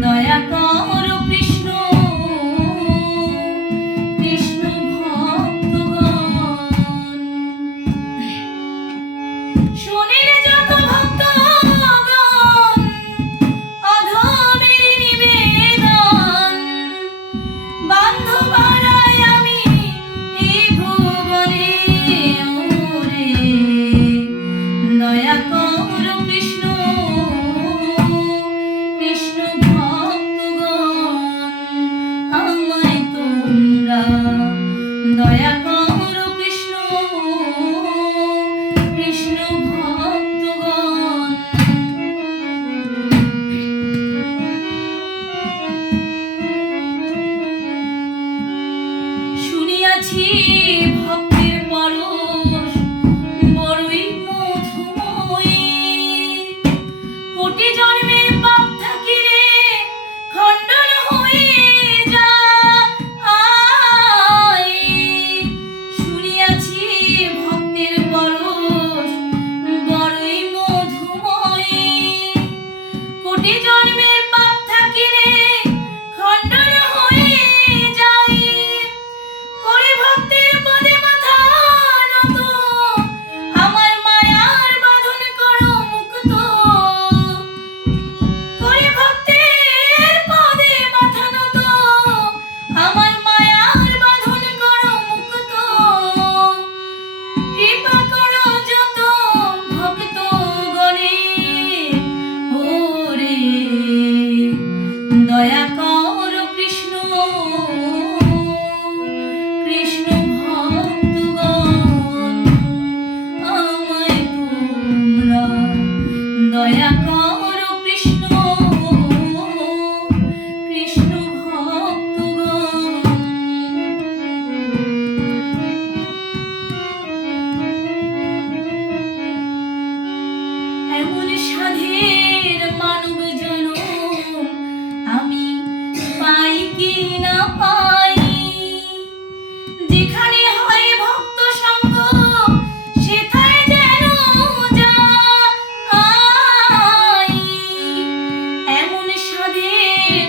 দয়া করো কৃষ্ণ, কৃষ্ণ ভক্তগণ, শোনেন যত ভক্তগণ অধমের নিবেদন, বান্ধব হারাই আমি এই ভুবনে ওরে। দয়া করো কৃষ্ণ, কৃষ্ণ ভক্তগণ, আমায় তোমরা দয়া করো কৃষ্ণ, কৃষ্ণ ভক্তগণ। শুনিয়াছি ভক্তের পরশ বড়ই মধুময়ী, কোটি জন্মের পাপ থাকিলে খণ্ডন হয়ে যায়। শুনিয়াছি ভক্তের পরশ বড়ই মধুময়ী, কোটি জন্মের পাপ থাকিলে খণ্ডন হয়ে যায়। করে ভক্তের পদে মাথা নত, আমার মায়ার বাঁধন করো মুক্ত। করে ভক্তের পদে মাথা নত, আমার মায়ার বাঁধন করো মুক্ত। কৃপা করো যত ভক্ত গণে ওরে। দয়া করো কৃষ্ণ, কৃষ্ণ ভক্তগণ, আমায় তোমরা দয়া করো কৃষ্ণ, কৃষ্ণ ভক্তগণ। এমন সাধের মানব জনম আমি পাই কি না পাই, যেখানে হয় ভক্ত সঙ্গ সেথায় যেন যাই। এমন সাধের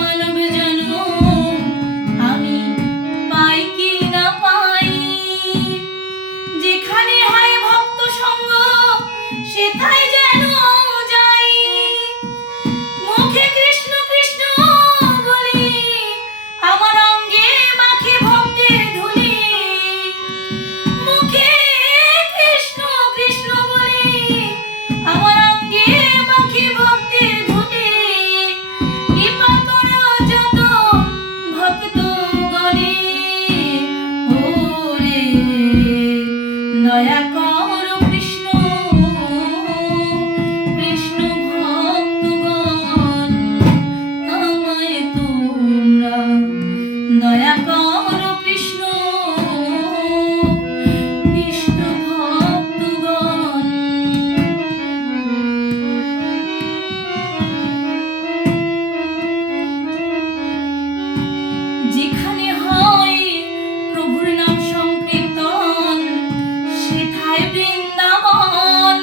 মানব জনম আমি পাই কি না পাই, যেখানে হয় ভক্ত সঙ্গ সেথায় যেন যাই। মুখে কৃষ্ণ কৃষ্ণ বলি, আমার অঙ্গে মাখে ভক্তের ধুলি। মুখে কৃষ্ণ কৃষ্ণ বলি, আমার অঙ্গে মাখে ভক্তের ধুলি। কৃপা করো যত ভক্ত গণে ওরে। দয়া করো কৃষ্ণ, কৃষ্ণ ভক্তগণ, আমায় তোমরা দয়া করো কৃষ্ণ, কৃষ্ণ ভক্তগণ। যেখানে হয় প্রভুর নাম সংকীর্তন সেথায় বৃন্দাবন।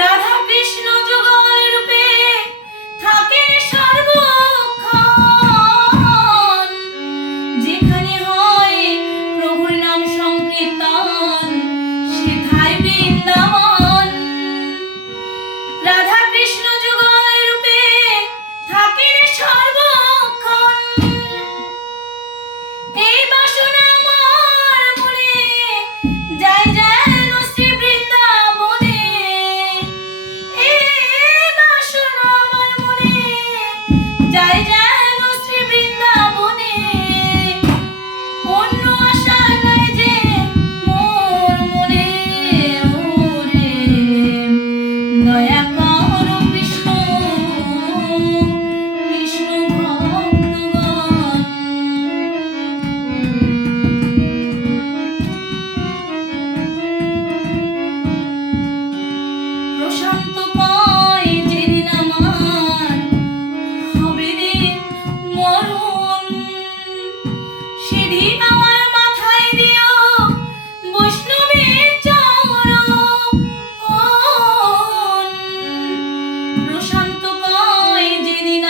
রাধা কৃষ্ণ যুগল রূপে থাকেন সর্বক্ষণ। যেখানে হয় প্রভুর নাম সংকীর্তন সেথায় বৃন্দাবন। রাধা কৃষ্ণ যুগল রূপে থাকেন সর্বক্ষণ। এই বাসনা আমার মনে যায় যেন শ্রী বৃন্দাবনে। এই বাসনা আমার মনে যায় যেন শ্রী বৃন্দাবনে। অন্য আশা নাই যে মোর মনে ওরে। দয়া করো কৃষ্ণ, কৃষ্ণ ভক্তগণ। প্রশান্ত পায় যেদিন আমার হবে রে মরণ, সেদিন আমার মাথায় দিও বৈষ্ণবের চরণ। প্রশান্ত কয় যেদিন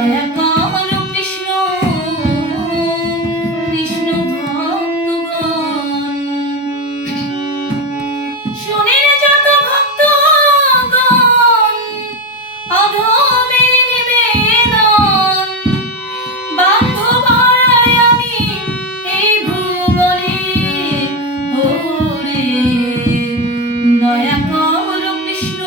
দয়া কর কৃষ্ণ কৃষ্ণ ভক্তগণ। শোনেন যত ভক্তগণ অধমের নিবেদন, বান্ধব হারাই আমি এই ভুবনে। ওরে দয়া কর কৃষ্ণ